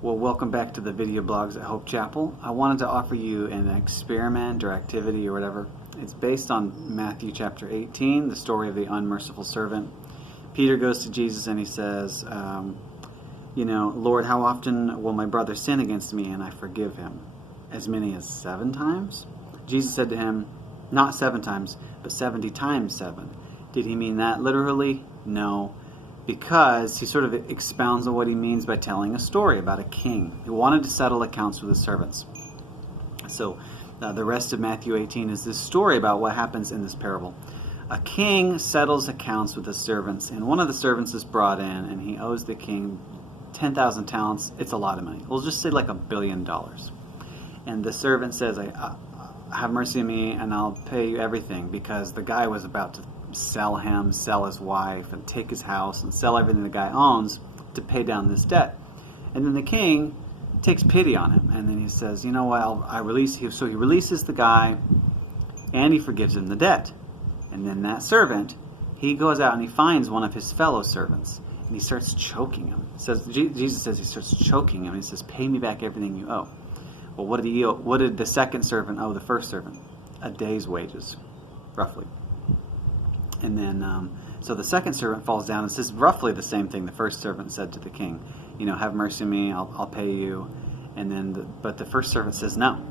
Well, welcome back to the video blogs at Hope Chapel. I wanted to offer you an experiment or activity or whatever. It's based on Matthew chapter 18, the story of the unmerciful servant. Peter goes to Jesus and he says, Lord, how often will my brother sin against me and I forgive him? As many as 7 times? Jesus said to him, not 7 times, but 70 times 7. Did he mean that literally? No. Because he sort of expounds on what he means by telling a story about a king who wanted to settle accounts with his servants. So the rest of Matthew 18 is this story about what happens in this parable. A king settles accounts with his servants, and one of the servants is brought in, and he owes the king 10,000 talents. It's a lot of money. We'll just say like $1 billion. And the servant says, have mercy on me, and I'll pay you everything, because the guy was about to sell him, sell his wife, and take his house, and sell everything the guy owns to pay down this debt. And then the king takes pity on him, and then he says, you know what, I release you. So he releases the guy, and he forgives him the debt. And then that servant, he goes out and he finds one of his fellow servants, and he starts choking him. Jesus says he starts choking him, and he says, pay me back everything you owe. Well, what did he owe? What did the second servant owe the first servant? A day's wages, roughly. And then, so the second servant falls down and says roughly the same thing the first servant said to the king. Have mercy on me, I'll pay you. And then, but the first servant says no.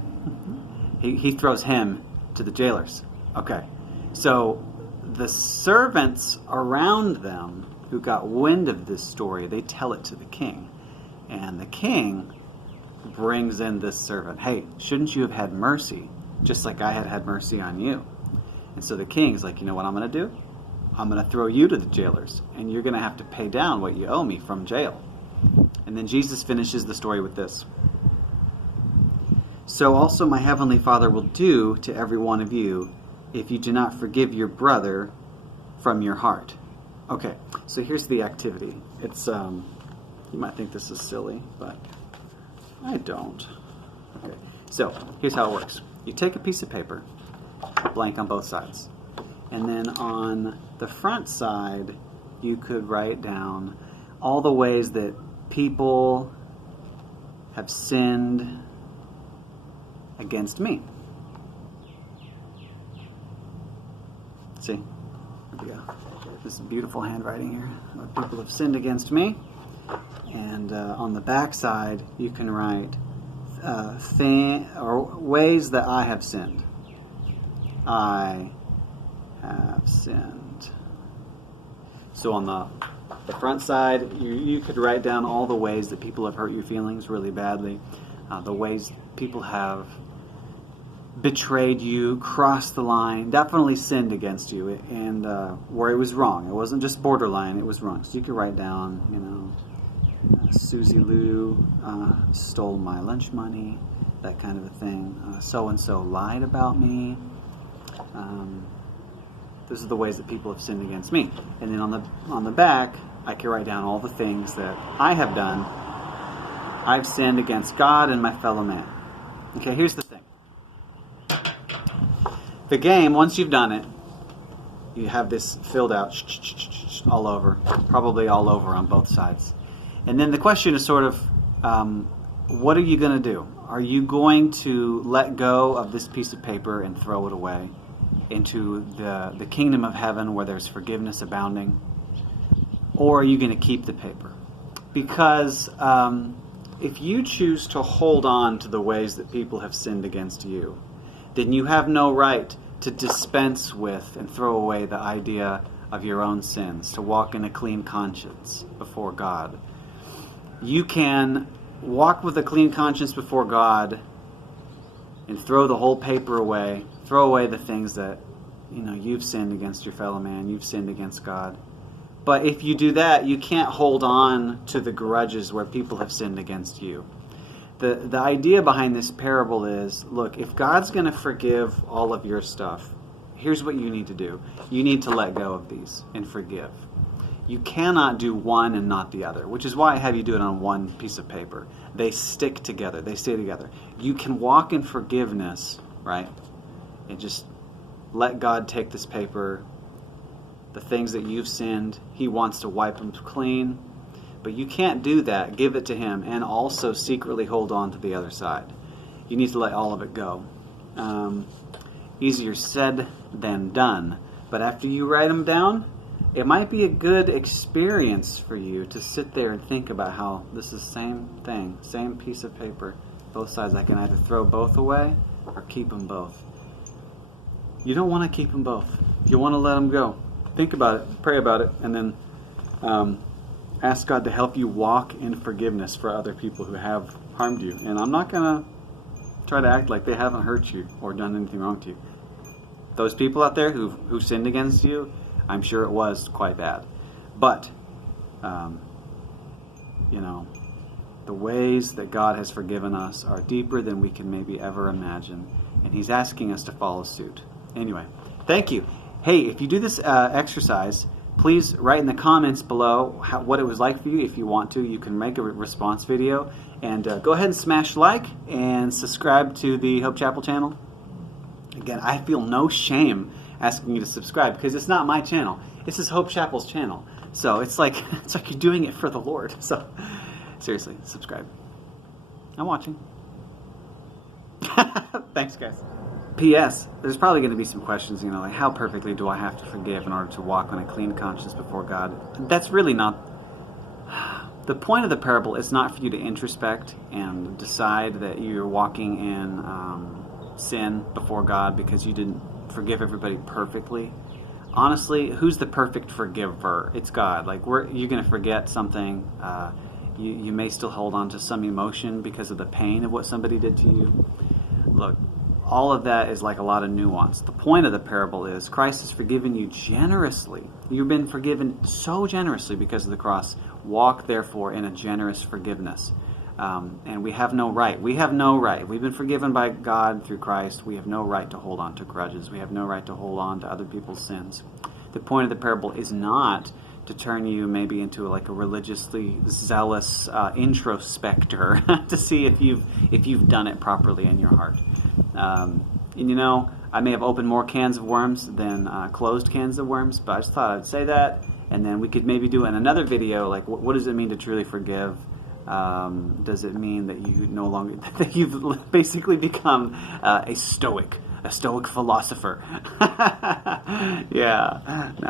He throws him to the jailers. Okay. So the servants around them who got wind of this story, they tell it to the king. And the king brings in this servant. Hey, shouldn't you have had mercy, just like I had mercy on you? And so the king's like, you know what I'm going to do? I'm going to throw you to the jailers, and you're going to have to pay down what you owe me from jail. And then Jesus finishes the story with this. So also my heavenly Father will do to every one of you if you do not forgive your brother from your heart. Okay, so here's the activity. It's, you might think this is silly, but I don't. Okay, so here's how it works. You take a piece of paper, blank on both sides. And then on the front side, you could write down all the ways that people have sinned against me. See? Here we go. This is beautiful handwriting here. What people have sinned against me. And on the back side, you can write ways that I have sinned. I have sinned. So on the front side, you could write down all the ways that people have hurt your feelings really badly, the ways people have betrayed you, crossed the line, definitely sinned against you, and where it was wrong. It wasn't just borderline, it was wrong. So you could write down, Susie Lou stole my lunch money, that kind of a thing. So-and-so lied about me. Those are the ways that people have sinned against me. And then on the back, I can write down all the things that I have done. I've sinned against God and my fellow man. Okay, here's the thing. The game, once you've done it, you have this filled out all over, probably all over on both sides. And then the question is sort of, what are you going to do? Are you going to let go of this piece of paper and throw it away into the kingdom of heaven where there's forgiveness abounding? Or are you going to keep the paper? Because if you choose to hold on to the ways that people have sinned against you, then you have no right to dispense with and throw away the idea of your own sins, to walk in a clean conscience before God. You can walk with a clean conscience before God and throw the whole paper away, throw away the things that, you've sinned against your fellow man, you've sinned against God. But if you do that, you can't hold on to the grudges where people have sinned against you. The idea behind this parable is, look, if God's going to forgive all of your stuff, here's what you need to do. You need to let go of these and forgive. You cannot do one and not the other, which is why I have you do it on one piece of paper. They stick together. They stay together. You can walk in forgiveness, right? And just let God take this paper, the things that you've sinned. He wants to wipe them clean. But you can't do that, give it to him, and also secretly hold on to the other side. You need to let all of it go. Easier said than done. But after you write them down, it might be a good experience for you to sit there and think about how this is the same thing, same piece of paper, both sides. I can either throw both away or keep them both. You don't want to keep them both. You want to let them go. Think about it, pray about it, and then ask God to help you walk in forgiveness for other people who have harmed you. And I'm not going to try to act like they haven't hurt you or done anything wrong to you. Those people out there who sinned against you, I'm sure it was quite bad. But, the ways that God has forgiven us are deeper than we can maybe ever imagine. And he's asking us to follow suit. Anyway, thank you. Hey, if you do this exercise, please write in the comments below what it was like for you. If you want to, you can make a response video. And go ahead and smash like and subscribe to the Hope Chapel channel. Again, I feel no shame asking you to subscribe because it's not my channel. This is Hope Chapel's channel. So it's like you're doing it for the Lord. So seriously, subscribe. I'm watching. Thanks, guys. P.S. There's probably going to be some questions, like how perfectly do I have to forgive in order to walk on a clean conscience before God? That's really not... The point of the parable is not for you to introspect and decide that you're walking in sin before God because you didn't forgive everybody perfectly. Honestly, who's the perfect forgiver? It's God. You're going to forget something. You may still hold on to some emotion because of the pain of what somebody did to you. Look, all of that is like a lot of nuance. The point of the parable is Christ has forgiven you generously. You've been forgiven so generously because of the cross. Walk, therefore, in a generous forgiveness. And we have no right. We have no right. We've been forgiven by God through Christ. We have no right to hold on to grudges. We have no right to hold on to other people's sins. The point of the parable is not to turn you maybe into a religiously zealous introspector to see if you've done it properly in your heart. I may have opened more cans of worms than closed cans of worms, but I just thought I'd say that, and then we could maybe do in another video, what does it mean to truly forgive? Does it mean that you no longer, that you've basically become a stoic philosopher? Yeah.